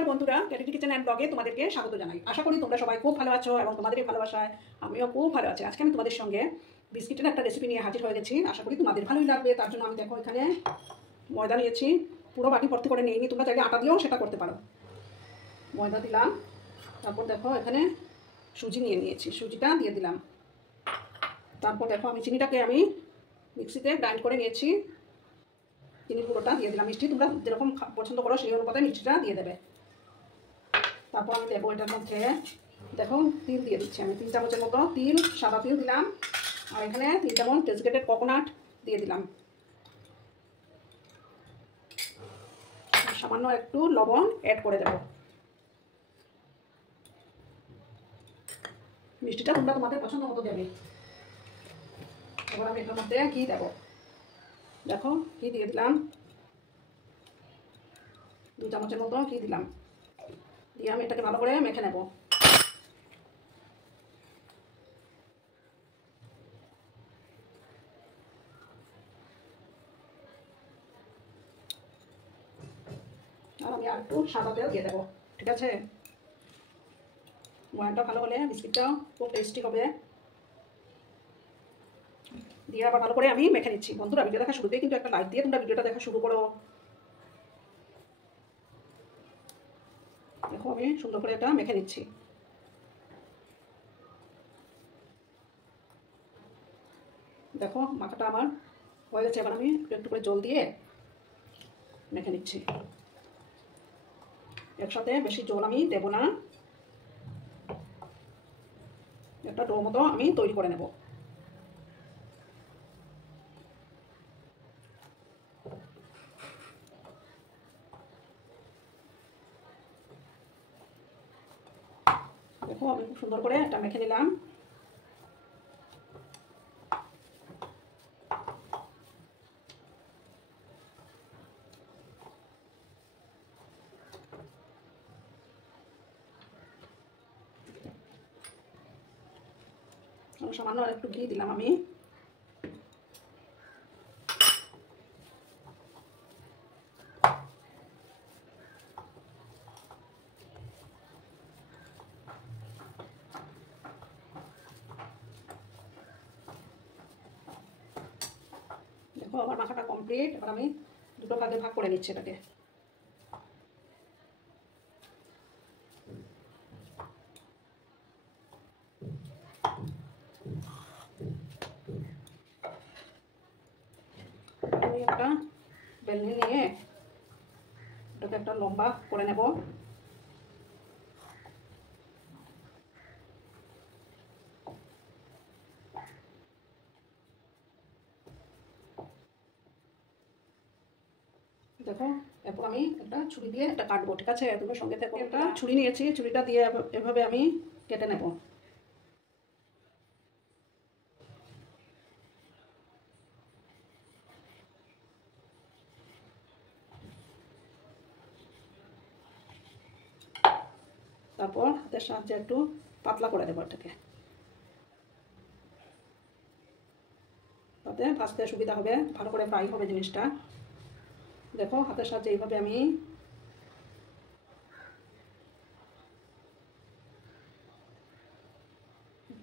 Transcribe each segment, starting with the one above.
নমস্কার বন্ধুরা, ক্যারিটি kitchen and ব্লগে তোমাদেরকে স্বাগত জানাই। আশা করি তোমরা সবাই খুব ভালো আছো এবং তোমাদের ভালোবাসায় আমিও খুব ভালো আছি। আজকে আমি তোমাদের সঙ্গে বিস্কিটের একটা রেসিপি নিয়ে হাজির হয়ে গেছি। আশা করি তোমাদের ভালোই লাগবে। তার জন্য আমি দেখো এখানে ময়দা নিয়েছি, পুরো বাটি ভর্তি করে নিয়ে তোমরা চাইলে আটা দিয়েও সেটা করতে পারো। ময়দা দিলাম, তারপর দেখো এখানে সুজি নিয়ে নিয়েছি, সুজিটা দিয়ে দিলাম। তারপর দেখো আমি চিনিটাকে আমি মিক্সিতে গ্রাইন্ড করে নিয়েছি, চিনির গুঁড়োটা দিয়ে দিলাম। মিষ্টি তোমরা যেরকম পছন্দ করো সেই অনুপাতে মিষ্টিটা দিয়ে দেবে। তারপর আমি দেবো এটার মধ্যে দেখো তিল দিয়ে দিচ্ছি, আমি 3 চামচের মতো তিল, সাদা তিল দিলাম। আর এখানে 3 চামচ ডেসিকেটেড কোকোনাট দিয়ে দিলাম। সামান্য একটু লবণ অ্যাড করে দেবো। মিষ্টিটা তোমরা তোমাদের পছন্দ মতো দেবে। এবার আমি এটার মধ্যে ঘি দেবো, দেখো ঘি দিয়ে দিলাম, 2 চামচের মতো ঘি দিলাম। দিয়ে আমি এটাকে ভালো করে মেখে নেব। আর আমি আর একটু সাদা তেল দিয়ে দেবো, ঠিক আছে। ময়ানটা ভালো হলে বিস্কিটটাও খুব টেস্টি হবে। দিয়ে আবার ভালো করে আমি মেখে নিচ্ছি। বন্ধুরা ভিডিও দেখা শুরুতেই কিন্তু একটা লাইক দিয়ে তোমরা ভিডিওটা দেখা শুরু করো। দেখো আমি সুন্দর করে এটা মেখে নিচ্ছি। দেখো মাখাটা আমার হয়ে গেছে। এবার আমি একটু করে জল দিয়ে মেখে নিচ্ছি। একসাথে বেশি জল আমি দেবো না, একটা ডো মতো আমি তৈরি করে নেব। দেখো আমি খুব সুন্দর করে এটা মেখে নিলাম। সামান্য একটু ঘি দিলাম আমি। দেখো আমার মাখাটা কমপ্লিট। এবার আমি দুটো ভাগে ভাগ করে নিচ্ছি এটাকে। আমি একটা বেলনি নিয়ে এটাকে একটা লম্বা করে নেব। দেখো এরপর আমি একটা ছুরি দিয়ে এটা কাটবো, ঠিক আছে। তোমার সঙ্গে থেকে একটা ছুরি নিয়েছি, ছুরিটা দিয়ে এভাবে আমি কেটে নেব। তারপর হাতের সাহায্যে একটু পাতলা করে দেবো এটাকে, তাতে ভাজতে সুবিধা হবে, ভালো করে ফ্রাই হবে জিনিসটা। দেখো হাতের সাহায্যে এইভাবে আমি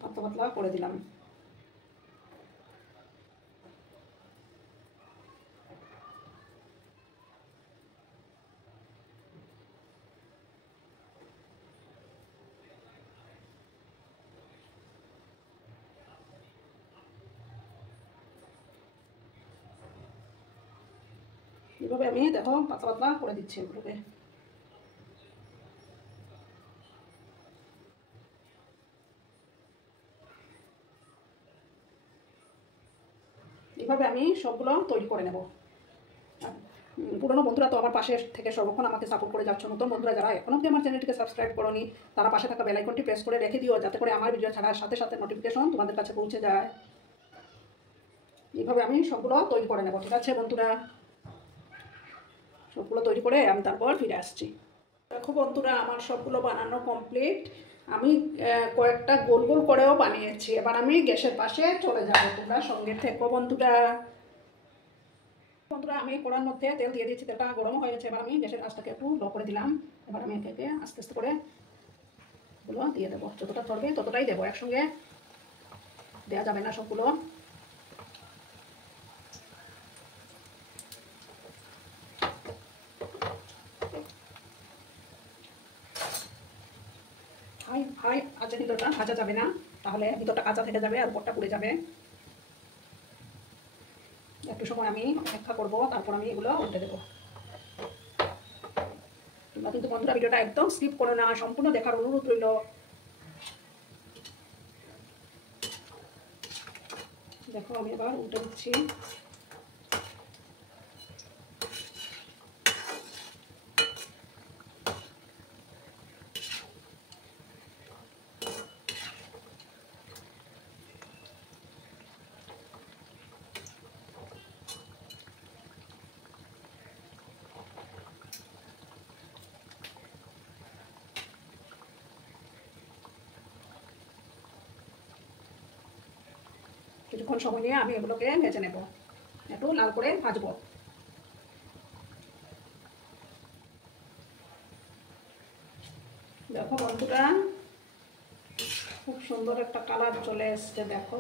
পাতলা পাতলা করে দিলাম। এভাবে আমি দেখো পাতলা পাতলা করে দিচ্ছি। এভাবে এইভাবে আমি সবগুলো তৈরি করে নেব। পুরনো বন্ধুরা তো আমার পাশে থেকে সর্বক্ষণ আমাকে সাপোর্ট করে যাচ্ছ। নতুন বন্ধুরা যারা এখনো অবধি আমার চ্যানেলটিকে সাবস্ক্রাইব করোনি তারা পাশে থাকা বেল আইকনটি প্রেস করে রেখে দিও, যাতে করে আমার ভিডিও ছাড়ার সাথে সাথে নোটিফিকেশন তোমাদের কাছে পৌঁছে যায়। এইভাবে আমি সবগুলো তৈরি করে নেব, ঠিক আছে বন্ধুরা। সবগুলো তৈরি করে আমি তারপর ফিরে আসছি। দেখো বন্ধুরা আমার সবগুলো বানানো কমপ্লিট। আমি কয়েকটা গোল গোল করেও বানিয়েছি। এবার আমি গ্যাসের পাশে চলে যাব, তোমরা সঙ্গে থেকো বন্ধুরা। বন্ধুরা আমি কড়ার মধ্যে তেল দিয়ে দিচ্ছি, তেলটা গরম হয়ে গেছে। এবার আমি গ্যাসের আঁচটাকে একটু লো করে দিলাম। এবার আমি একে একে আস্তে আস্তে করে গুলো দিয়ে দেবো, যতটা ধরবে ততটাই দেবো, একসঙ্গে দেওয়া যাবে না সবগুলো। হাই হাই আচ্ছা, ভিতরটা ভাজা যাবে না, তাহলে ভিতরটা কাঁচা থেকে যাবে আর উপরটা পুড়ে যাবে। একটু সময় আমি অপেক্ষা করবো, তারপর আমি এগুলো উল্টে দেবো। তোমরা কিন্তু বন্ধুরা ভিডিওটা একদম স্কিপ করো না, সম্পূর্ণ দেখার অনুরোধ রইল। দেখো আমি এবার উল্টে দিচ্ছি। কিছুক্ষণ সময় নিয়ে আমি এগুলোকে ভেজে নেব, একটু লাল করে ভাজবো। দেখো বন্ধুরা খুব সুন্দর একটা কালার চলে এসছে, দেখো।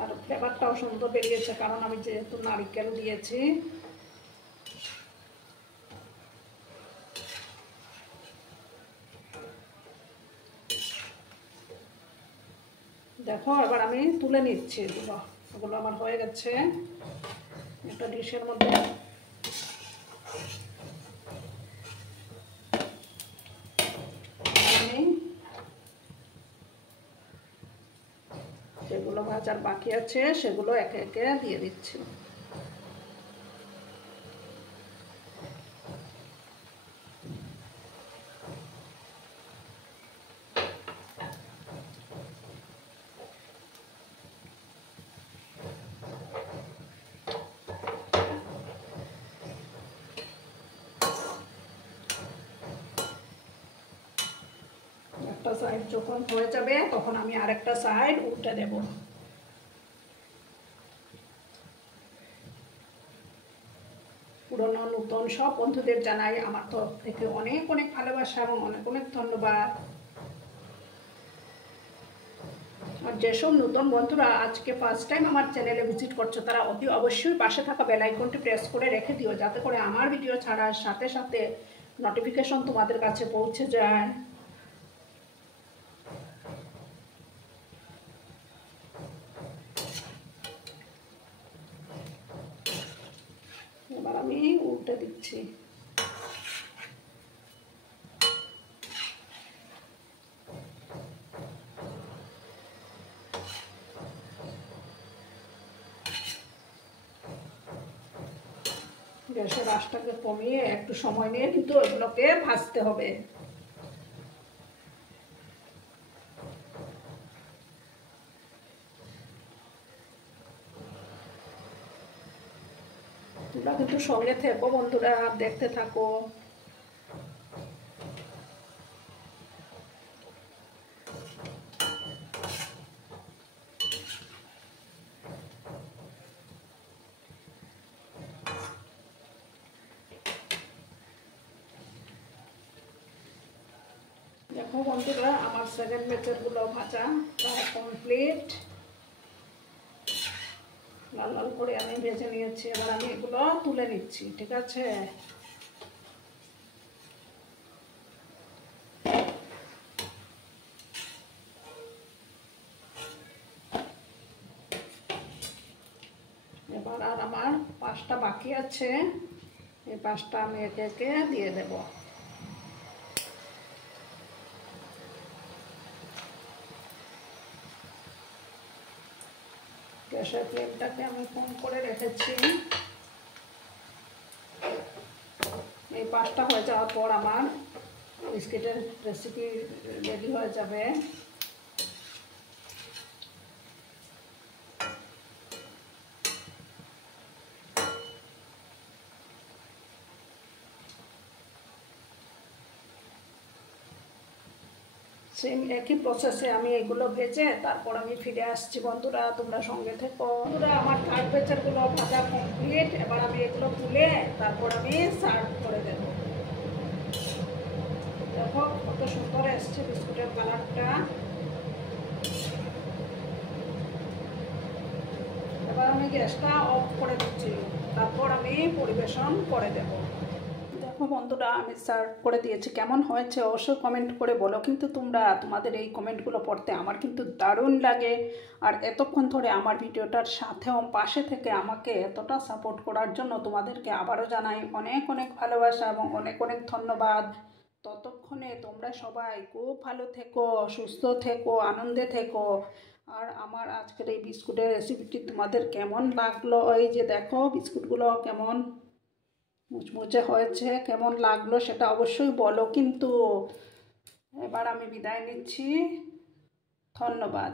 আর ফ্লেভারটাও সুন্দর বেরিয়েছে, কারণ আমি যেহেতু নারকেল দিয়েছি। দেখো এবার আমি তুলে নিচ্ছি এগুলো, এগুলো আমার হয়ে গেছে। একটা ডিশের মধ্যে আমি যেগুলো ভাজার বাকি আছে সেগুলো একে একে দিয়ে দিচ্ছি। একটা সাইড যখন হয়ে যাবে তখন আমি আরেকটা সাইড উল্টে দেব। পুরনো নতুন সব বন্ধুদের জানাই আমার তরফ থেকে অনেক অনেক ভালোবাসা এবং অনেক অনেক ধন্যবাদ। আর যেসব নতুন বন্ধুরা আজকে ফার্স্ট টাইম আমার চ্যানেলে ভিজিট করছো, তারা অতি অবশ্যই পাশে থাকা বেল আইকনটি প্রেস করে রেখে দিও, যাতে করে আমার ভিডিও ছাড়ার সাথে সাথে নোটিফিকেশন তোমাদের কাছে পৌঁছে যায়। এবার আমি উল্টে দিচ্ছি। গ্যাসের আঁচটাকে কমিয়ে একটু সময় নিয়ে কিন্তু এগুলোকে ভাজতে হবে। তোমরা কিন্তু সঙ্গে থেকো বন্ধুরা, দেখতে থাকো। দেখো বন্ধুরা আমার সেকেন্ড ব্যাচের গুলো ভাজা প্রায় কমপ্লিট। লাল লাল করে আমি ভেজে নিয়েছি, এবার আমি এগুলো তুলে নিচ্ছি, ঠিক আছে। এবার আর আমার 5টা বাকি আছে, এই 5টা আমি একে একে দিয়ে দেব। গ্যাসের ফ্লেমটাকে আমি কম করে রেখেছি। এই 5টা হয়ে যাওয়ার পর আমার বিস্কিটের রেসিপি রেডি হয়ে যাবে। সেম একই প্রসেসে আমি এগুলো ভেজে তারপর আমি ফিরে আসছি। বন্ধুরা তোমরা সঙ্গে থেকো। বন্ধুরা আমার থার্ড ব্যাচেরগুলো ভাজা কমপ্লিট। এবার আমি এগুলো তুলে তারপর আমি সার্ভ করে দেবো। দেখো কত সুন্দর এসছে বিস্কুটের কালারটা। এবার আমি গ্যাসটা অফ করে দিচ্ছি, তারপর আমি পরিবেশন করে দেব। দেখো বন্ধুরা আমি সার্ভ করে দিয়েছি, কেমন হয়েছে অবশ্যই কমেন্ট করে বলো। কিন্তু তোমাদের এই কমেন্টগুলো পড়তে আমার কিন্তু দারুণ লাগে। আর এতক্ষণ ধরে আমার ভিডিওটার সাথেও পাশে থেকে আমাকে এতটা সাপোর্ট করার জন্য তোমাদেরকে আবারও জানাই অনেক অনেক ভালোবাসা এবং অনেক অনেক ধন্যবাদ। ততক্ষণে তোমরা সবাই খুব ভালো থেকো, সুস্থ থেকো, আনন্দে থেকো। আর আমার আজকের এই বিস্কুটের রেসিপিটি তোমাদের কেমন লাগলো, এই যে দেখো বিস্কুটগুলো কেমন মুচমুচে হয়েছে, কেমন লাগলো সেটা অবশ্যই বলো। কিন্তু এবার আমি বিদায় নিচ্ছি, ধন্যবাদ।